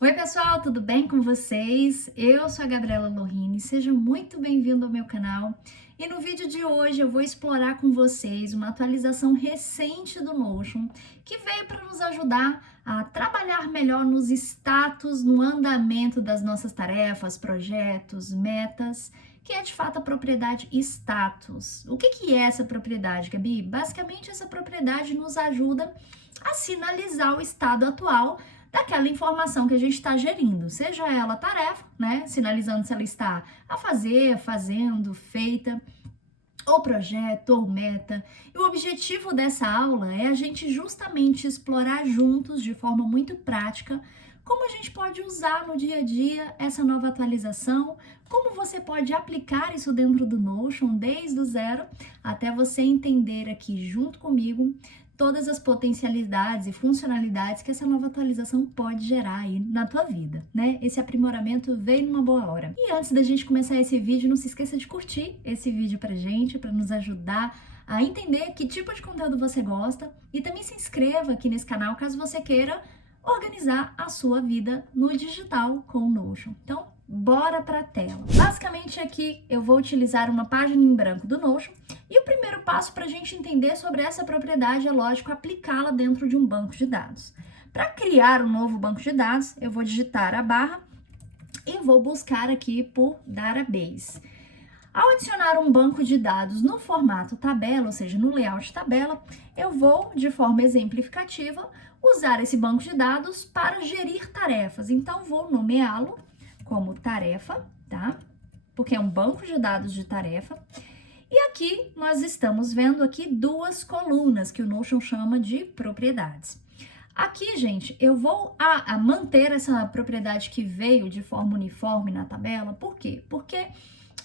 Oi, pessoal, tudo bem com vocês? Eu sou a Gabriela Lohini, seja muito bem-vindo ao meu canal. E no vídeo de hoje eu vou explorar com vocês uma atualização recente do Notion que veio para nos ajudar a trabalhar melhor nos status, no andamento das nossas tarefas, projetos, metas, que é de fato a propriedade status. O que é essa propriedade, Gabi? Basicamente, essa propriedade nos ajuda a sinalizar o estado atual daquela informação que a gente está gerindo, seja ela tarefa, né, sinalizando se ela está a fazer, fazendo, feita, ou projeto, ou meta. E o objetivo dessa aula é a gente justamente explorar juntos, de forma muito prática, como a gente pode usar no dia a dia essa nova atualização, como você pode aplicar isso dentro do Notion, desde o zero, até você entender aqui junto comigo todas as potencialidades e funcionalidades que essa nova atualização pode gerar aí na tua vida, né? Esse aprimoramento veio numa boa hora. E antes da gente começar esse vídeo, não se esqueça de curtir esse vídeo pra gente, para nos ajudar a entender que tipo de conteúdo você gosta, e também se inscreva aqui nesse canal caso você queira organizar a sua vida no digital com o Notion. Então, bora para a tela. Basicamente aqui eu vou utilizar uma página em branco do Notion e o primeiro passo para a gente entender sobre essa propriedade é, lógico, aplicá-la dentro de um banco de dados. Para criar um novo banco de dados, eu vou digitar a barra e vou buscar aqui por Database. Ao adicionar um banco de dados no formato tabela, ou seja, no layout tabela, eu vou, de forma exemplificativa, usar esse banco de dados para gerir tarefas. Então, vou nomeá-lo como tarefa, tá? Porque é um banco de dados de tarefa. E aqui nós estamos vendo aqui duas colunas que o Notion chama de propriedades. Aqui, gente, eu vou manter essa propriedade que veio de forma uniforme na tabela. Por quê? Porque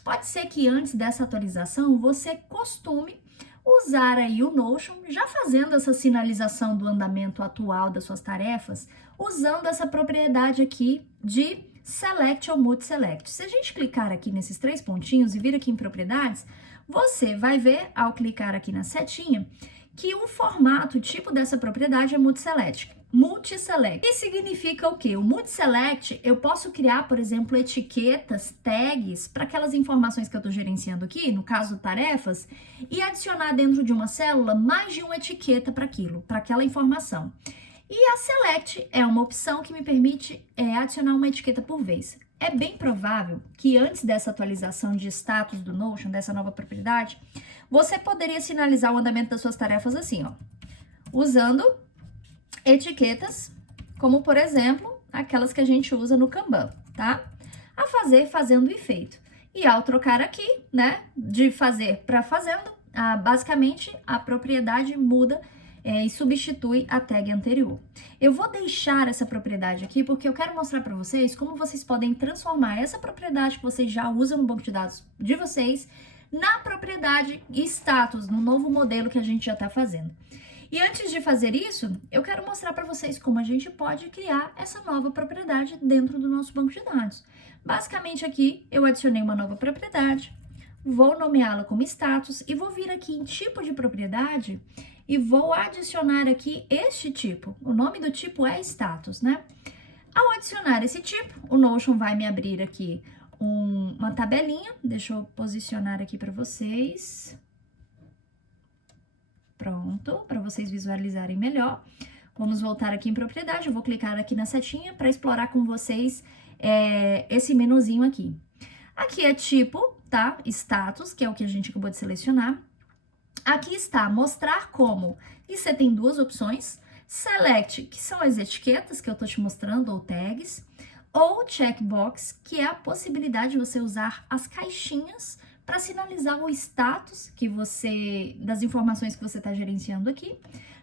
pode ser que antes dessa atualização você costume usar aí o Notion, já fazendo essa sinalização do andamento atual das suas tarefas, usando essa propriedade aqui de Select ou Multi-Select. Se a gente clicar aqui nesses três pontinhos e vir aqui em propriedades, você vai ver, ao clicar aqui na setinha, que o formato, o tipo dessa propriedade é Multi-Select. Multi-Select. E significa o quê? O Multi-Select, eu posso criar, por exemplo, etiquetas, tags, para aquelas informações que eu estou gerenciando aqui, no caso tarefas, e adicionar dentro de uma célula mais de uma etiqueta para aquilo, para aquela informação. E a Select é uma opção que me permite adicionar uma etiqueta por vez. É bem provável que antes dessa atualização de status do Notion, dessa nova propriedade, você poderia sinalizar o andamento das suas tarefas assim, ó, usando etiquetas, como por exemplo, aquelas que a gente usa no Kanban, tá? A fazer, fazendo e feito. E ao trocar aqui, né, de fazer para fazendo, basicamente a propriedade muda e substitui a tag anterior. Eu vou deixar essa propriedade aqui porque eu quero mostrar para vocês como vocês podem transformar essa propriedade que vocês já usam no banco de dados de vocês na propriedade status, no novo modelo que a gente já está fazendo. E antes de fazer isso, eu quero mostrar para vocês como a gente pode criar essa nova propriedade dentro do nosso banco de dados. Basicamente aqui eu adicionei uma nova propriedade, vou nomeá-la como status e vou vir aqui em tipo de propriedade e vou adicionar aqui este tipo. O nome do tipo é status, né? Ao adicionar esse tipo, o Notion vai me abrir aqui uma tabelinha. Deixa eu posicionar aqui para vocês. Pronto, para vocês visualizarem melhor. Vamos voltar aqui em propriedade, eu vou clicar aqui na setinha para explorar com vocês esse menuzinho aqui. Aqui é tipo, tá? Status, que é o que a gente acabou de selecionar. Aqui está mostrar como, e você tem duas opções, Select, que são as etiquetas que eu tô te mostrando, ou tags, ou Checkbox, que é a possibilidade de você usar as caixinhas para sinalizar o status das informações que você está gerenciando aqui.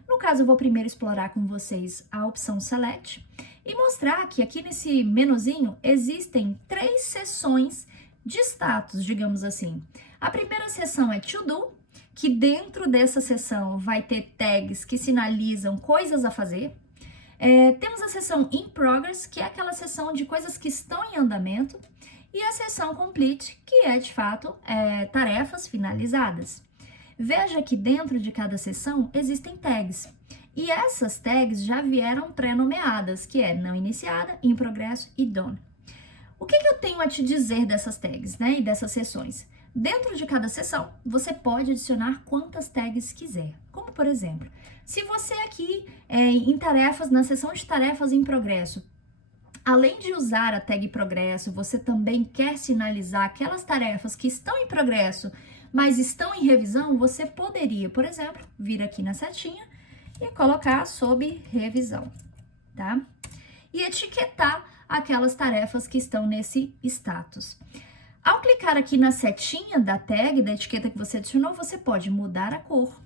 No caso, eu vou primeiro explorar com vocês a opção Select e mostrar que aqui nesse menuzinho existem três seções de status, digamos assim. A primeira seção é To Do, que dentro dessa seção vai ter tags que sinalizam coisas a fazer. Temos a seção In Progress, que é aquela seção de coisas que estão em andamento. E a seção Complete, que é, de fato, tarefas finalizadas. Veja que dentro de cada seção existem tags. E essas tags já vieram pré-nomeadas, que é não iniciada, em progresso e done. O que eu tenho a te dizer dessas tags, né, e dessas sessões? Dentro de cada sessão, você pode adicionar quantas tags quiser. Como, por exemplo, se você aqui em tarefas, na seção de tarefas em progresso, além de usar a tag progresso, você também quer sinalizar aquelas tarefas que estão em progresso, mas estão em revisão, você poderia, por exemplo, vir aqui na setinha e colocar sob revisão, tá? E etiquetar aquelas tarefas que estão nesse status. Ao clicar aqui na setinha da tag, da etiqueta que você adicionou, você pode mudar a cor.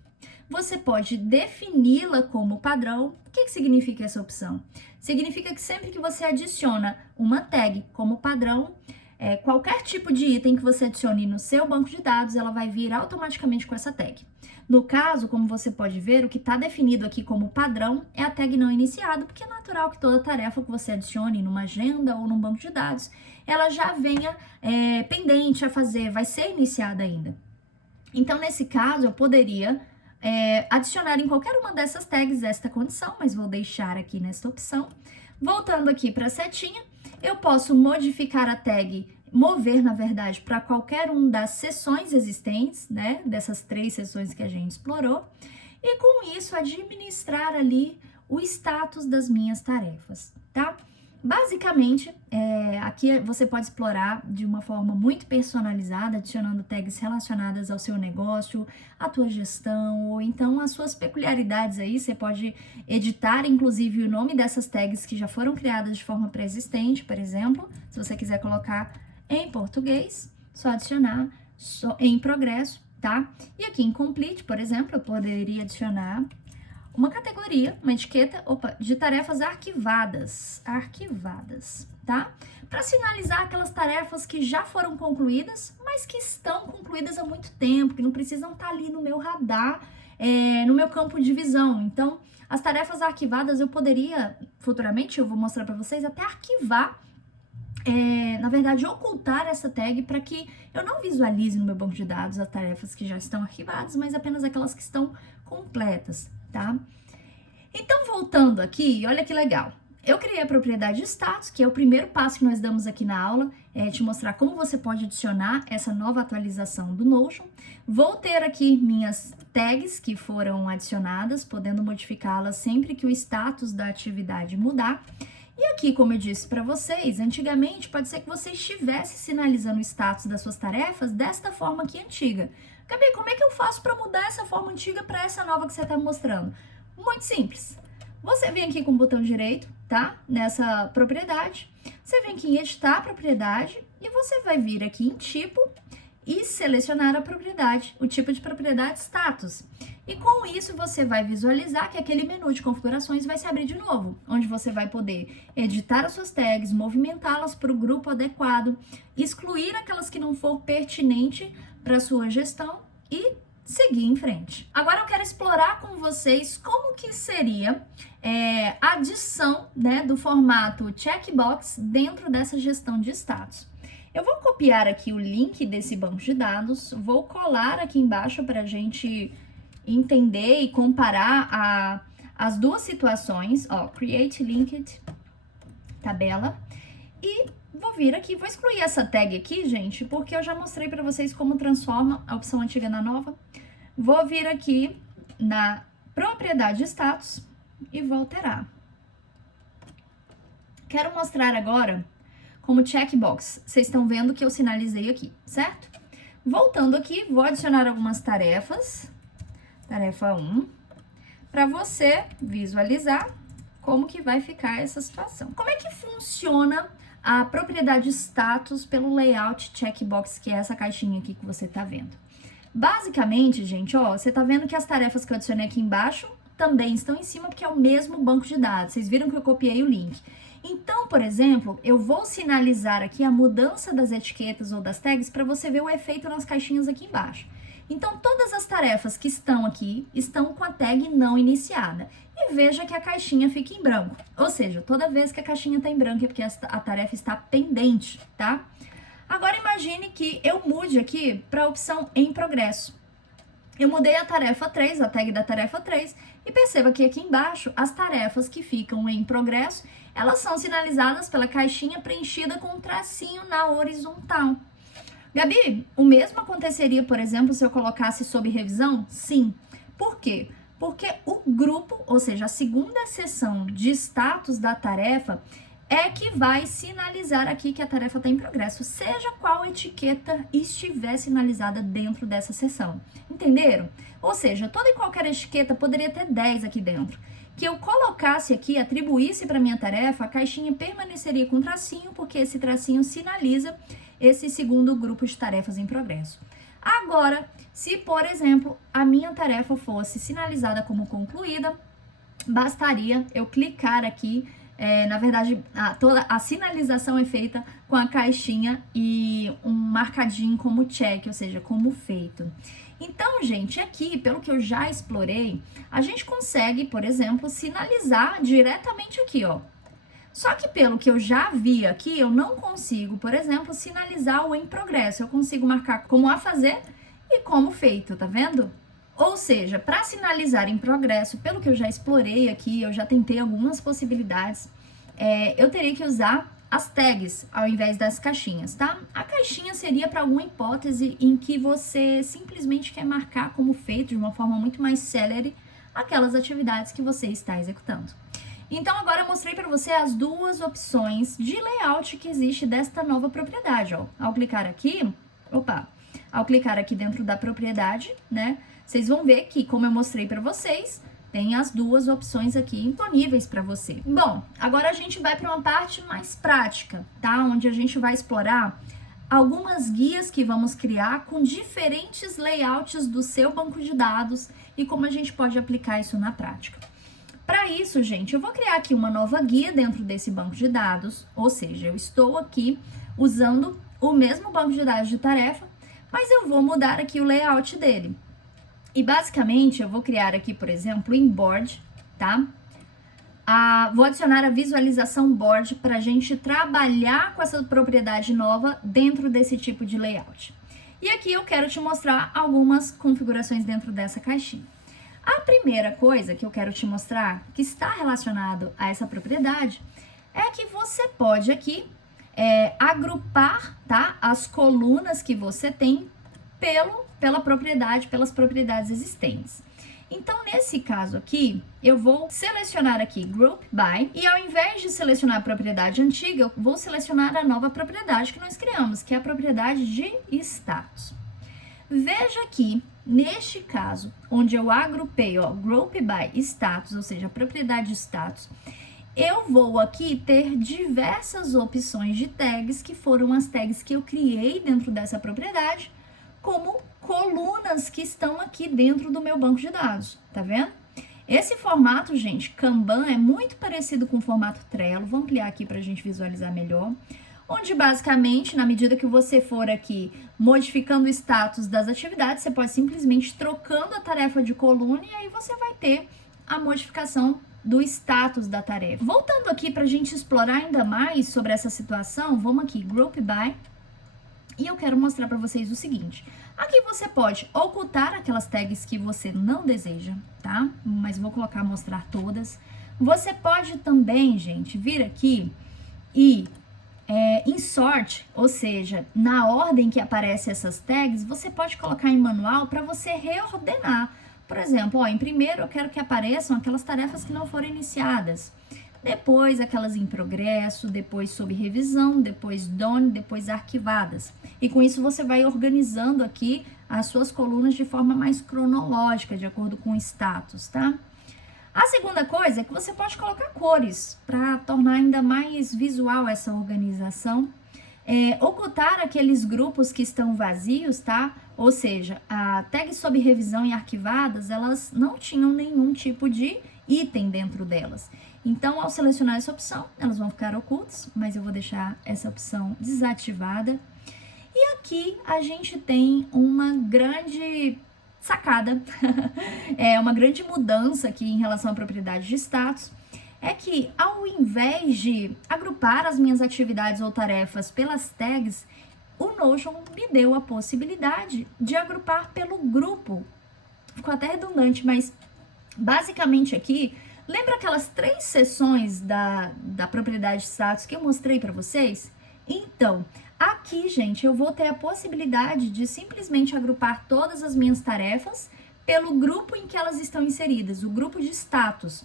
Você pode defini-la como padrão. O que significa essa opção? Significa que sempre que você adiciona uma tag como padrão, qualquer tipo de item que você adicione no seu banco de dados, ela vai vir automaticamente com essa tag. No caso, como você pode ver, o que está definido aqui como padrão é a tag não iniciada, porque é natural que toda tarefa que você adicione numa agenda ou num banco de dados, ela já venha pendente a fazer, vai ser iniciada ainda. Então, nesse caso, eu poderia adicionar em qualquer uma dessas tags esta condição, mas vou deixar aqui nesta opção. Voltando aqui para a setinha, eu posso modificar a tag, mover, na verdade, para qualquer uma das sessões existentes, né, dessas 3 sessões que a gente explorou, e com isso administrar ali o status das minhas tarefas, tá? Basicamente, aqui você pode explorar de uma forma muito personalizada, adicionando tags relacionadas ao seu negócio, à tua gestão, ou então as suas peculiaridades aí. Você pode editar, inclusive, o nome dessas tags que já foram criadas de forma pré-existente, por exemplo. Se você quiser colocar em português, só adicionar em progresso, tá? E aqui em complete, por exemplo, eu poderia adicionar uma categoria, uma etiqueta, de tarefas arquivadas, tá? Para sinalizar aquelas tarefas que já foram concluídas, mas que estão concluídas há muito tempo, que não precisam estar ali no meu radar, no meu campo de visão. Então, as tarefas arquivadas eu poderia, futuramente, eu vou mostrar para vocês, até arquivar, na verdade, ocultar essa tag para que eu não visualize no meu banco de dados as tarefas que já estão arquivadas, mas apenas aquelas que estão completas, tá? Então, voltando aqui, olha que legal. Eu criei a propriedade status, que é o primeiro passo que nós damos aqui na aula, te mostrar como você pode adicionar essa nova atualização do Notion. Vou ter aqui minhas tags que foram adicionadas, podendo modificá-las sempre que o status da atividade mudar. E aqui, como eu disse para vocês, antigamente pode ser que você estivesse sinalizando o status das suas tarefas desta forma aqui antiga. Gabi, como é que eu faço para mudar essa forma antiga para essa nova que você está mostrando? Muito simples. Você vem aqui com o botão direito, tá? Nessa propriedade. Você vem aqui em editar a propriedade e você vai vir aqui em tipo e selecionar a propriedade, o tipo de propriedade status. E com isso você vai visualizar que aquele menu de configurações vai se abrir de novo, onde você vai poder editar as suas tags, movimentá-las para o grupo adequado, excluir aquelas que não for pertinente para a sua gestão e seguir em frente. Agora eu quero explorar com vocês como que seria a adição, né, do formato checkbox dentro dessa gestão de status. Eu vou copiar aqui o link desse banco de dados, vou colar aqui embaixo para a gente entender e comparar as duas situações, ó, create linked tabela, e vou vir aqui, vou excluir essa tag aqui, gente, porque eu já mostrei para vocês como transforma a opção antiga na nova. Vou vir aqui na propriedade status e vou alterar. Quero mostrar agora como checkbox. Vocês estão vendo que eu sinalizei aqui, certo? Voltando aqui, vou adicionar algumas tarefas. Tarefa 1, para você visualizar como que vai ficar essa situação. Como é que funciona a propriedade status pelo layout checkbox, que é essa caixinha aqui que você tá vendo? Basicamente, gente, ó, você tá vendo que as tarefas que eu adicionei aqui embaixo também estão em cima, porque é o mesmo banco de dados. Vocês viram que eu copiei o link. Então, por exemplo, eu vou sinalizar aqui a mudança das etiquetas ou das tags para você ver o efeito nas caixinhas aqui embaixo. Então, todas as tarefas que estão aqui estão com a tag não iniciada. E veja que a caixinha fica em branco. Ou seja, toda vez que a caixinha está em branco é porque a tarefa está pendente, tá? Agora, imagine que eu mude aqui para a opção em progresso. eu mudei a tarefa 3, a tag da tarefa 3, e perceba que aqui embaixo, as tarefas que ficam em progresso, elas são sinalizadas pela caixinha preenchida com um tracinho na horizontal. Gabi, o mesmo aconteceria, por exemplo, se eu colocasse sob revisão? Sim. Por quê? Porque o grupo, ou seja, a segunda seção de status da tarefa, é que vai sinalizar aqui que a tarefa está em progresso, seja qual etiqueta estiver sinalizada dentro dessa seção. Entenderam? Ou seja, toda e qualquer etiqueta poderia ter 10 aqui dentro. Que eu colocasse aqui, atribuísse para minha tarefa, a caixinha permaneceria com tracinho, porque esse tracinho sinaliza esse segundo grupo de tarefas em progresso. Agora, se, por exemplo, a minha tarefa fosse sinalizada como concluída, bastaria eu clicar aqui. Na verdade, toda a sinalização é feita com a caixinha e um marcadinho como check, ou seja, como feito. Então, gente, aqui, pelo que eu já explorei, a gente consegue, por exemplo, sinalizar diretamente aqui, ó. Só que pelo que eu já vi aqui, eu não consigo, por exemplo, sinalizar o em progresso. Eu consigo marcar como a fazer e como feito, tá vendo? Ou seja, para sinalizar em progresso, pelo que eu já explorei aqui, eu já tentei algumas possibilidades, eu teria que usar as tags ao invés das caixinhas, tá? A caixinha seria para alguma hipótese em que você simplesmente quer marcar como feito de uma forma muito mais célere aquelas atividades que você está executando. Então, agora eu mostrei para você as duas opções de layout que existe desta nova propriedade, ó. Ao clicar aqui dentro da propriedade, né? Vocês vão ver que, como eu mostrei para vocês, tem as duas opções aqui disponíveis para você. Bom, agora a gente vai para uma parte mais prática, tá? Onde a gente vai explorar algumas guias que vamos criar com diferentes layouts do seu banco de dados e como a gente pode aplicar isso na prática. Para isso, gente, eu vou criar aqui uma nova guia dentro desse banco de dados, ou seja, eu estou aqui usando o mesmo banco de dados de tarefa, mas eu vou mudar aqui o layout dele. E basicamente eu vou criar aqui, por exemplo, em board, tá? Vou adicionar a visualização board para a gente trabalhar com essa propriedade nova dentro desse tipo de layout. E aqui eu quero te mostrar algumas configurações dentro dessa caixinha. A primeira coisa que eu quero te mostrar, que está relacionado a essa propriedade, é que você pode aqui agrupar, tá, as colunas que você tem pelas propriedades existentes. Então, nesse caso aqui, eu vou selecionar aqui Group By, e ao invés de selecionar a propriedade antiga, eu vou selecionar a nova propriedade que nós criamos, que é a propriedade de status. Veja aqui, neste caso, onde eu agrupei, ó, Group By Status, ou seja, a propriedade de status, eu vou aqui ter diversas opções de tags, que foram as tags que eu criei dentro dessa propriedade, como colunas que estão aqui dentro do meu banco de dados, tá vendo? Esse formato, gente, Kanban, é muito parecido com o formato Trello. Vou ampliar aqui para a gente visualizar melhor. Onde, basicamente, na medida que você for aqui modificando o status das atividades, você pode simplesmente trocando a tarefa de coluna e aí você vai ter a modificação do status da tarefa. Voltando aqui para a gente explorar ainda mais sobre essa situação, vamos aqui, Group By. E eu quero mostrar para vocês o seguinte, aqui você pode ocultar aquelas tags que você não deseja, tá? Mas vou mostrar todas. Você pode também, gente, vir aqui e em sort, ou seja, na ordem que aparecem essas tags, você pode colocar em manual para você reordenar. Por exemplo, ó, em primeiro eu quero que apareçam aquelas tarefas que não foram iniciadas. Depois aquelas em progresso, depois sob revisão, depois done, depois arquivadas. E com isso você vai organizando aqui as suas colunas de forma mais cronológica, de acordo com o status, tá? A segunda coisa é que você pode colocar cores para tornar ainda mais visual essa organização. Ocultar aqueles grupos que estão vazios, tá? Ou seja, a tag sob revisão e arquivadas, elas não tinham nenhum tipo de item dentro delas. Então, ao selecionar essa opção, elas vão ficar ocultas, mas eu vou deixar essa opção desativada. E aqui a gente tem uma grande sacada, uma grande mudança aqui em relação à propriedade de status, é que ao invés de agrupar as minhas atividades ou tarefas pelas tags, o Notion me deu a possibilidade de agrupar pelo grupo ficou até redundante, mas basicamente aqui, lembra aquelas 3 seções da propriedade de status que eu mostrei para vocês? Então, aqui, gente, eu vou ter a possibilidade de simplesmente agrupar todas as minhas tarefas pelo grupo em que elas estão inseridas, o grupo de status.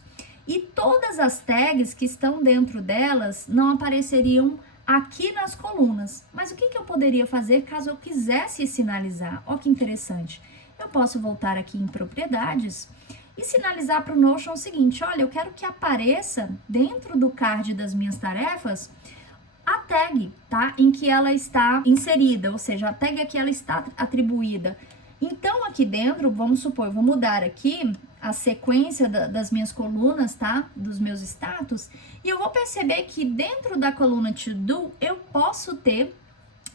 E todas as tags que estão dentro delas não apareceriam aqui nas colunas. Mas o que eu poderia fazer caso eu quisesse sinalizar? Olha que interessante. Eu posso voltar aqui em propriedades e sinalizar para o Notion o seguinte: olha, eu quero que apareça dentro do card das minhas tarefas a tag, tá? Em que ela está inserida, ou seja, a tag aqui ela está atribuída. Então, aqui dentro, vamos supor, eu vou mudar aqui a sequência das minhas colunas, tá? Dos meus status. E eu vou perceber que dentro da coluna To Do, eu posso ter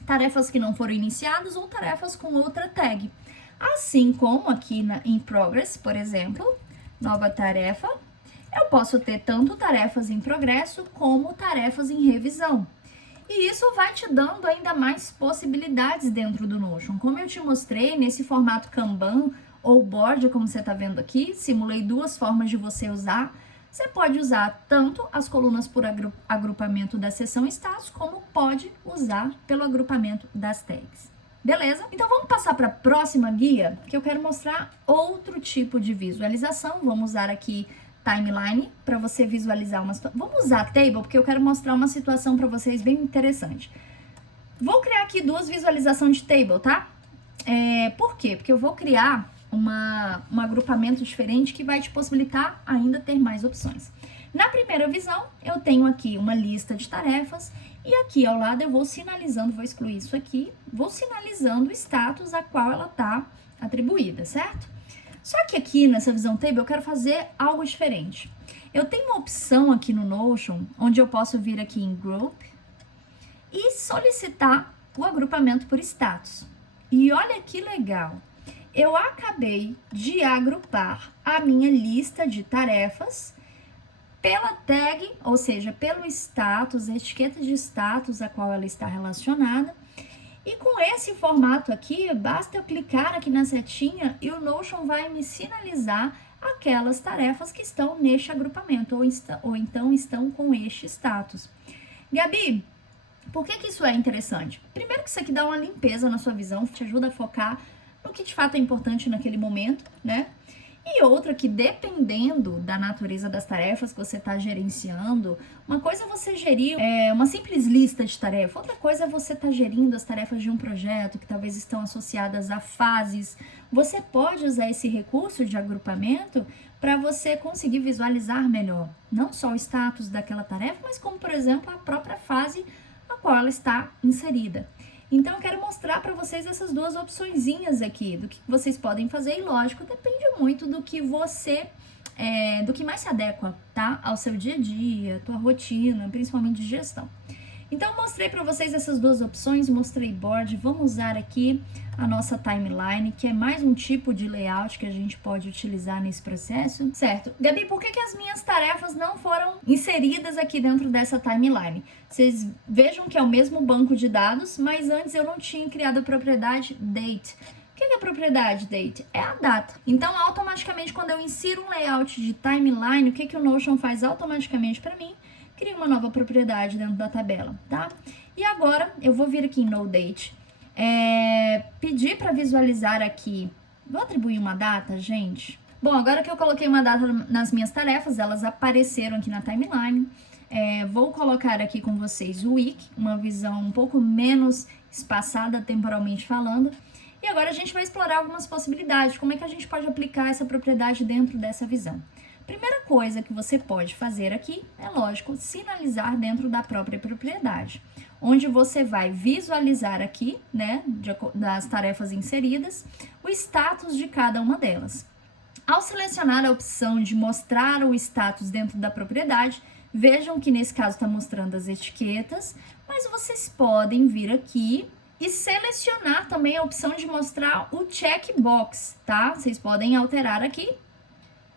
tarefas que não foram iniciadas ou tarefas com outra tag. Assim como aqui em Progress, por exemplo, nova tarefa, eu posso ter tanto tarefas em progresso como tarefas em revisão. E isso vai te dando ainda mais possibilidades dentro do Notion. Como eu te mostrei, nesse formato Kanban ou Board, como você está vendo aqui, simulei 2 formas de você usar. Você pode usar tanto as colunas por agrupamento da seção status, como pode usar pelo agrupamento das tags. Beleza? Então vamos passar para a próxima guia, que eu quero mostrar outro tipo de visualização. Vamos usar aqui timeline para você visualizar uma situação. Vamos usar table porque eu quero mostrar uma situação para vocês bem interessante. Vou criar aqui 2 visualizações de table, tá? Por quê? Porque eu vou criar um agrupamento diferente que vai te possibilitar ainda ter mais opções. Na primeira visão, eu tenho aqui uma lista de tarefas e aqui ao lado eu vou sinalizando, vou excluir isso aqui, vou sinalizando o status a qual ela está atribuída, certo? Só que aqui nessa visão table eu quero fazer algo diferente. Eu tenho uma opção aqui no Notion, onde eu posso vir aqui em Group e solicitar o agrupamento por status. E olha que legal! Eu acabei de agrupar a minha lista de tarefas pela tag, ou seja, pelo status, a etiqueta de status a qual ela está relacionada. E com esse formato aqui, basta eu clicar aqui na setinha e o Notion vai me sinalizar aquelas tarefas que estão neste agrupamento, ou então estão com este status. Gabi, por que isso é interessante? Primeiro que isso aqui dá uma limpeza na sua visão, te ajuda a focar no que de fato é importante naquele momento, né? E outra que, dependendo da natureza das tarefas que você está gerenciando, uma coisa é você gerir uma simples lista de tarefas, outra coisa é você estar gerindo as tarefas de um projeto que talvez estão associadas a fases. Você pode usar esse recurso de agrupamento para você conseguir visualizar melhor, não só o status daquela tarefa, mas como, por exemplo, a própria fase a qual ela está inserida. Então, eu quero mostrar para vocês essas 2 opçõezinhas aqui, do que vocês podem fazer, e lógico, depende muito do que você, do que mais se adequa, tá? Ao seu dia a dia, tua rotina, principalmente de gestão. Então, eu mostrei para vocês essas 2 opções, mostrei board, vamos usar aqui a nossa timeline, que é mais um tipo de layout que a gente pode utilizar nesse processo, certo? Gabi, por que as minhas tarefas não foram inseridas aqui dentro dessa timeline? Vocês vejam que é o mesmo banco de dados, mas antes eu não tinha criado a propriedade date. O que é a propriedade date? É a data. Então, automaticamente, quando eu insiro um layout de timeline, o que o Notion faz automaticamente para mim? Cria uma nova propriedade dentro da tabela, tá? E agora, eu vou vir aqui em NoDate, pedir para visualizar aqui, vou atribuir uma data, gente? Bom, agora que eu coloquei uma data nas minhas tarefas, elas apareceram aqui na timeline, vou colocar aqui com vocês o week, uma visão um pouco menos espaçada temporalmente falando, e agora a gente vai explorar algumas possibilidades, como é que a gente pode aplicar essa propriedade dentro dessa visão. Primeira coisa que você pode fazer aqui é, lógico, sinalizar dentro da própria propriedade, onde você vai visualizar aqui, né, das tarefas inseridas, o status de cada uma delas. Ao selecionar a opção de mostrar o status dentro da propriedade, vejam que nesse caso está mostrando as etiquetas, mas vocês podem vir aqui e selecionar também a opção de mostrar o checkbox, tá? Vocês podem alterar aqui.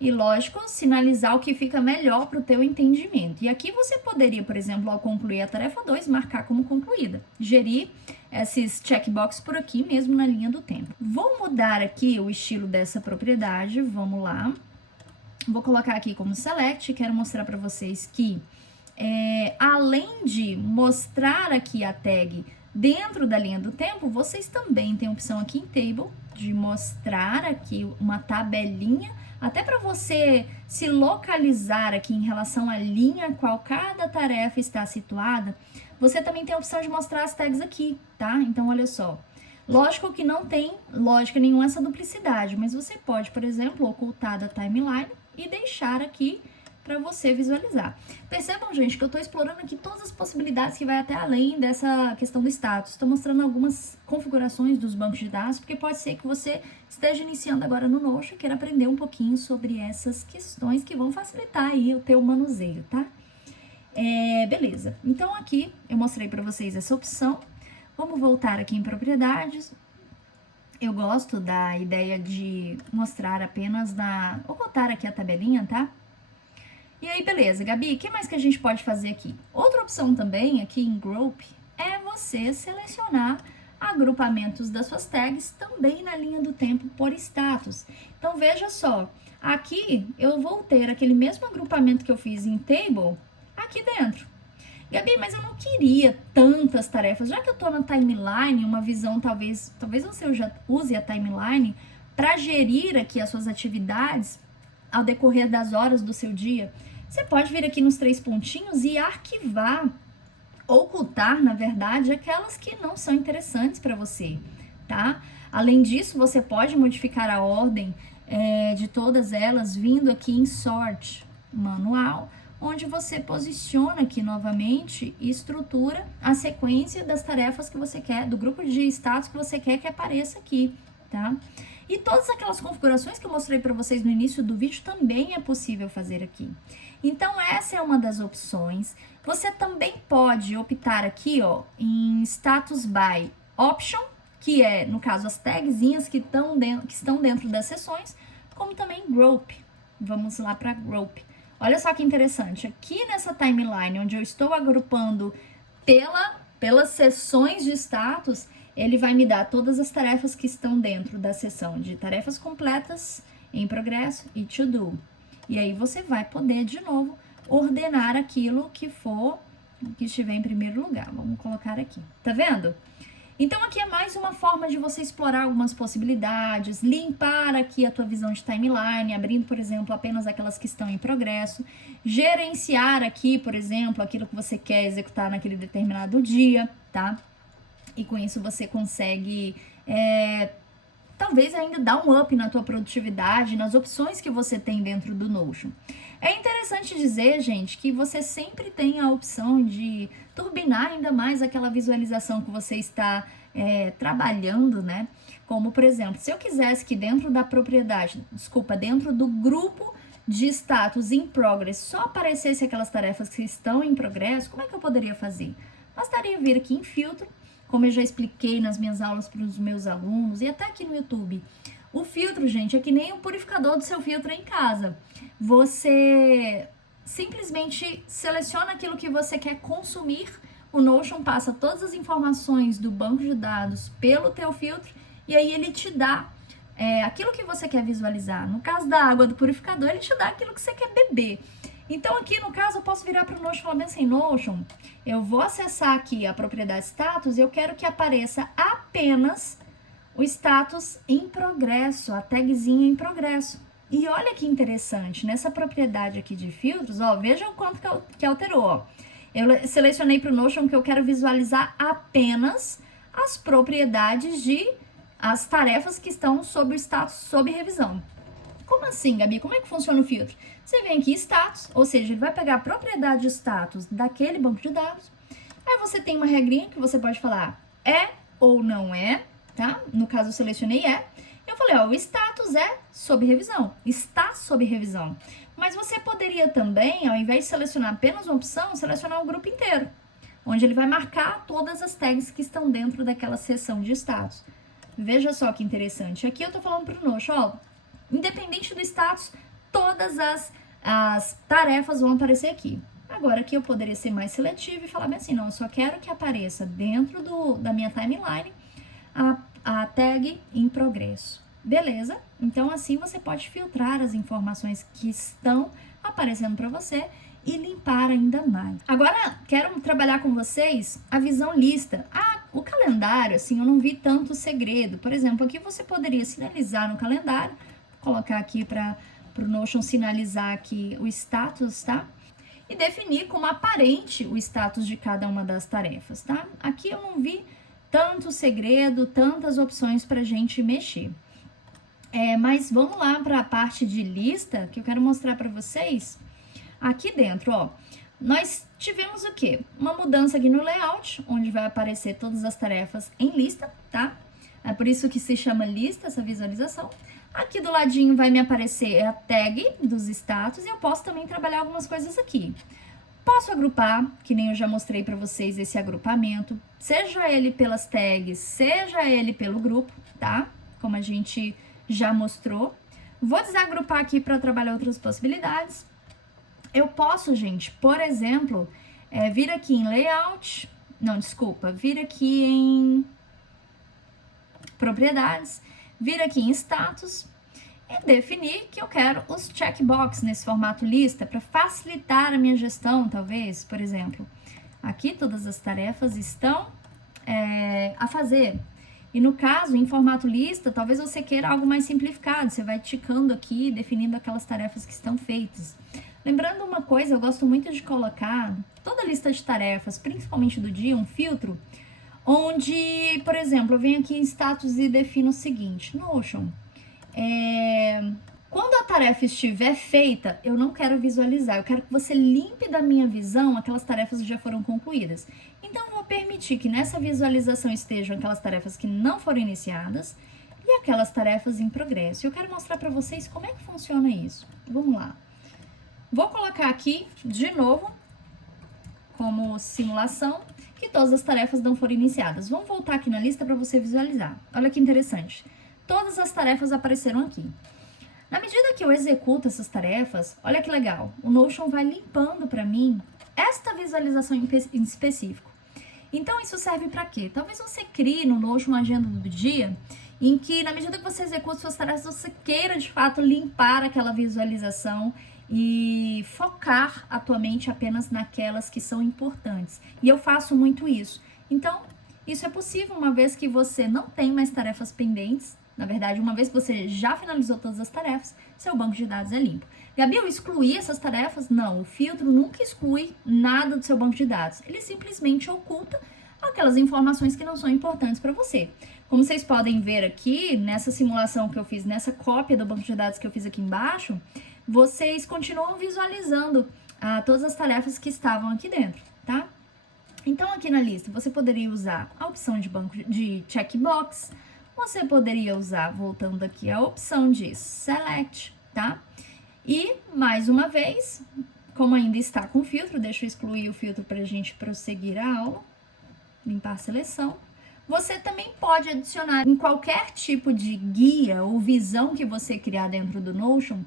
E, lógico, sinalizar o que fica melhor para o teu entendimento. E aqui você poderia, por exemplo, ao concluir a tarefa 2, marcar como concluída. Gerir esses checkbox por aqui mesmo na linha do tempo. Vou mudar aqui o estilo dessa propriedade, vamos lá. Vou colocar aqui como select, quero mostrar para vocês que além de mostrar aqui a tag dentro da linha do tempo, vocês também têm a opção aqui em Table de mostrar aqui uma tabelinha, até para você se localizar aqui em relação à linha qual cada tarefa está situada. Você também tem a opção de mostrar as tags aqui, tá? Então, olha só. Lógico que não tem lógica nenhuma essa duplicidade, mas você pode, por exemplo, ocultar da timeline e deixar aqui para você visualizar. Percebam, gente, que eu estou explorando aqui todas as possibilidades que vai até além dessa questão do status. Estou mostrando algumas configurações dos bancos de dados, porque pode ser que você esteja iniciando agora no Notion e queira aprender um pouquinho sobre essas questões que vão facilitar aí o teu manuseio, tá? Beleza. Então, aqui eu mostrei para vocês essa opção. Vamos voltar aqui em propriedades. Eu gosto da ideia de mostrar apenas ocultar aqui a tabelinha, tá? E aí, beleza, Gabi, o que mais que a gente pode fazer aqui? Outra opção também aqui em Group é você selecionar agrupamentos das suas tags também na linha do tempo por status. Então, veja só, aqui eu vou ter aquele mesmo agrupamento que eu fiz em Table aqui dentro. Gabi, mas eu não queria tantas tarefas, já que eu tô na timeline, uma visão talvez você já use a timeline para gerir aqui as suas atividades ao decorrer das horas do seu dia. Você pode vir aqui nos 3 pontinhos e arquivar, ocultar, na verdade, aquelas que não são interessantes para você, tá? Além disso, você pode modificar a ordem de todas elas vindo aqui em Sort Manual, onde você posiciona aqui novamente e estrutura a sequência das tarefas que você quer, do grupo de status que você quer que apareça aqui, tá? E todas aquelas configurações que eu mostrei para vocês no início do vídeo também é possível fazer aqui. Então, essa é uma das opções. Você também pode optar aqui, ó, em Status by Option, que é, no caso, as tagzinhas que estão dentro das sessões, como também Group. Vamos lá para Group. Olha só que interessante. Aqui nessa timeline, onde eu estou agrupando pelas sessões de status, ele vai me dar todas as tarefas que estão dentro da seção de tarefas completas, em progresso e to do. E aí você vai poder, de novo, ordenar aquilo que estiver em primeiro lugar. Vamos colocar aqui. Tá vendo? Então, aqui é mais uma forma de você explorar algumas possibilidades, limpar aqui a tua visão de timeline, abrindo, por exemplo, apenas aquelas que estão em progresso, gerenciar aqui, por exemplo, aquilo que você quer executar naquele determinado dia, tá? E com isso você consegue, talvez ainda dar um up na tua produtividade, nas opções que você tem dentro do Notion. É interessante dizer, gente, que você sempre tem a opção de turbinar ainda mais aquela visualização que você está trabalhando, né? Como, por exemplo, se eu quisesse que dentro da propriedade, dentro do grupo de status in progress só aparecesse aquelas tarefas que estão em progresso, como é que eu poderia fazer? Bastaria vir aqui em filtro, como eu já expliquei nas minhas aulas para os meus alunos e até aqui no YouTube. O filtro, gente, é que nem o purificador do seu filtro em casa. Você simplesmente seleciona aquilo que você quer consumir, o Notion passa todas as informações do banco de dados pelo teu filtro e aí ele te dá aquilo que você quer visualizar. No caso da água do purificador, ele te dá aquilo que você quer beber. Então, aqui no caso, eu posso virar para o Notion e falar bem assim, Notion, eu vou acessar aqui a propriedade status e eu quero que apareça apenas o status em progresso, a tagzinha em progresso. E olha que interessante, nessa propriedade aqui de filtros, ó, veja o quanto que alterou, ó. Eu selecionei para o Notion que eu quero visualizar apenas as propriedades as tarefas que estão sob o status, sob revisão. Como assim, Gabi? Como é que funciona o filtro? Você vem aqui, status, ou seja, ele vai pegar a propriedade de status daquele banco de dados. Aí você tem uma regrinha que você pode falar é ou não é, tá? No caso, eu selecionei Eu falei, ó, o status é sob revisão, está sob revisão. Mas você poderia também, ao invés de selecionar apenas uma opção, selecionar o grupo inteiro, onde ele vai marcar todas as tags que estão dentro daquela seção de status. Veja só que interessante. Aqui eu tô falando para o Notion, ó, independente do status, todas as tarefas vão aparecer aqui. Agora aqui eu poderia ser mais seletivo e falar bem assim, não, eu só quero que apareça dentro da minha timeline a tag em progresso. Beleza? Então assim você pode filtrar as informações que estão aparecendo para você e limpar ainda mais. Agora, quero trabalhar com vocês a visão lista. O calendário, assim, eu não vi tanto segredo. Por exemplo, aqui você poderia sinalizar no calendário, colocar aqui para o Notion sinalizar aqui o status, tá? E definir como aparente o status de cada uma das tarefas, tá? Aqui eu não vi tanto segredo, tantas opções para gente mexer. Mas vamos lá para a parte de lista, que eu quero mostrar para vocês. Aqui dentro, ó, nós tivemos o quê? Uma mudança aqui no layout, onde vai aparecer todas as tarefas em lista, tá? É por isso que se chama lista, essa visualização. Aqui do ladinho vai me aparecer a tag dos status e eu posso também trabalhar algumas coisas aqui. Posso agrupar, que nem eu já mostrei para vocês esse agrupamento, seja ele pelas tags, seja ele pelo grupo, tá? Como a gente já mostrou. Vou desagrupar aqui para trabalhar outras possibilidades. Eu posso, gente, por exemplo, vir aqui em layout, vir aqui em propriedades, vir aqui em status e definir que eu quero os checkbox nesse formato lista para facilitar a minha gestão, talvez, por exemplo. Aqui todas as tarefas estão a fazer. E no caso, em formato lista, talvez você queira algo mais simplificado. Você vai ticando aqui, definindo aquelas tarefas que estão feitas. Lembrando uma coisa, eu gosto muito de colocar toda a lista de tarefas, principalmente do dia, um filtro, onde, por exemplo, eu venho aqui em status e defino o seguinte: Notion, quando a tarefa estiver feita, eu não quero visualizar, eu quero que você limpe da minha visão aquelas tarefas que já foram concluídas. Então, eu vou permitir que nessa visualização estejam aquelas tarefas que não foram iniciadas e aquelas tarefas em progresso. Eu quero mostrar para vocês como é que funciona isso. Vamos lá. Vou colocar aqui, de novo, como simulação, que todas as tarefas não foram iniciadas. Vamos voltar aqui na lista para você visualizar. Olha que interessante. Todas as tarefas apareceram aqui. Na medida que eu executo essas tarefas, olha que legal, o Notion vai limpando para mim esta visualização em específico. Então, isso serve para quê? Talvez você crie no Notion uma agenda do dia em que, na medida que você executa suas tarefas, você queira, de fato, limpar aquela visualização e focar a tua mente apenas naquelas que são importantes. E eu faço muito isso. Então, isso é possível uma vez que você não tem mais tarefas pendentes. Na verdade, uma vez que você já finalizou todas as tarefas, seu banco de dados é limpo. Gabi, eu excluí essas tarefas? Não, o filtro nunca exclui nada do seu banco de dados. Ele simplesmente oculta aquelas informações que não são importantes para você. Como vocês podem ver aqui, nessa simulação que eu fiz, nessa cópia do banco de dados que eu fiz aqui embaixo, vocês continuam visualizando todas as tarefas que estavam aqui dentro, tá? Então, aqui na lista, você poderia usar a opção de checkbox, você poderia usar, voltando aqui, a opção de select, tá? E, mais uma vez, como ainda está com filtro, deixa eu excluir o filtro para a gente prosseguir a aula, limpar a seleção. Você também pode adicionar em qualquer tipo de guia ou visão que você criar dentro do Notion,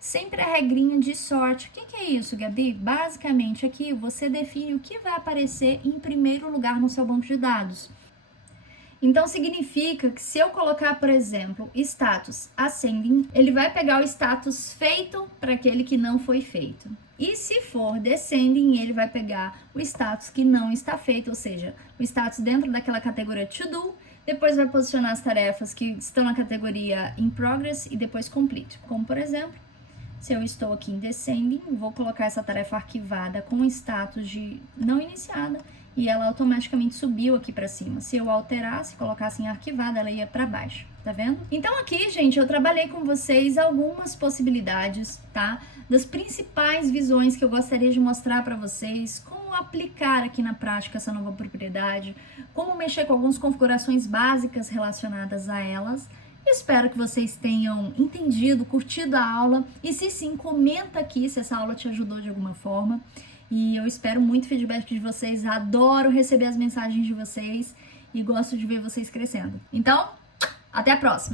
sempre a regrinha de sorte. O que é isso, Gabi? Basicamente, aqui você define o que vai aparecer em primeiro lugar no seu banco de dados. Então, significa que se eu colocar, por exemplo, status ascending, ele vai pegar o status feito para aquele que não foi feito. E se for descending, ele vai pegar o status que não está feito, ou seja, o status dentro daquela categoria to do, depois vai posicionar as tarefas que estão na categoria in progress e depois complete. Como, por exemplo, se eu estou aqui em descending, vou colocar essa tarefa arquivada com status de não iniciada, e ela automaticamente subiu aqui para cima. Se eu alterasse, colocasse em arquivada, ela ia para baixo, tá vendo? Então aqui, gente, eu trabalhei com vocês algumas possibilidades, tá? Das principais visões que eu gostaria de mostrar para vocês, como aplicar aqui na prática essa nova propriedade, como mexer com algumas configurações básicas relacionadas a elas. Espero que vocês tenham entendido, curtido a aula, e se sim, comenta aqui se essa aula te ajudou de alguma forma. E eu espero muito feedback de vocês, adoro receber as mensagens de vocês e gosto de ver vocês crescendo. Então, até a próxima!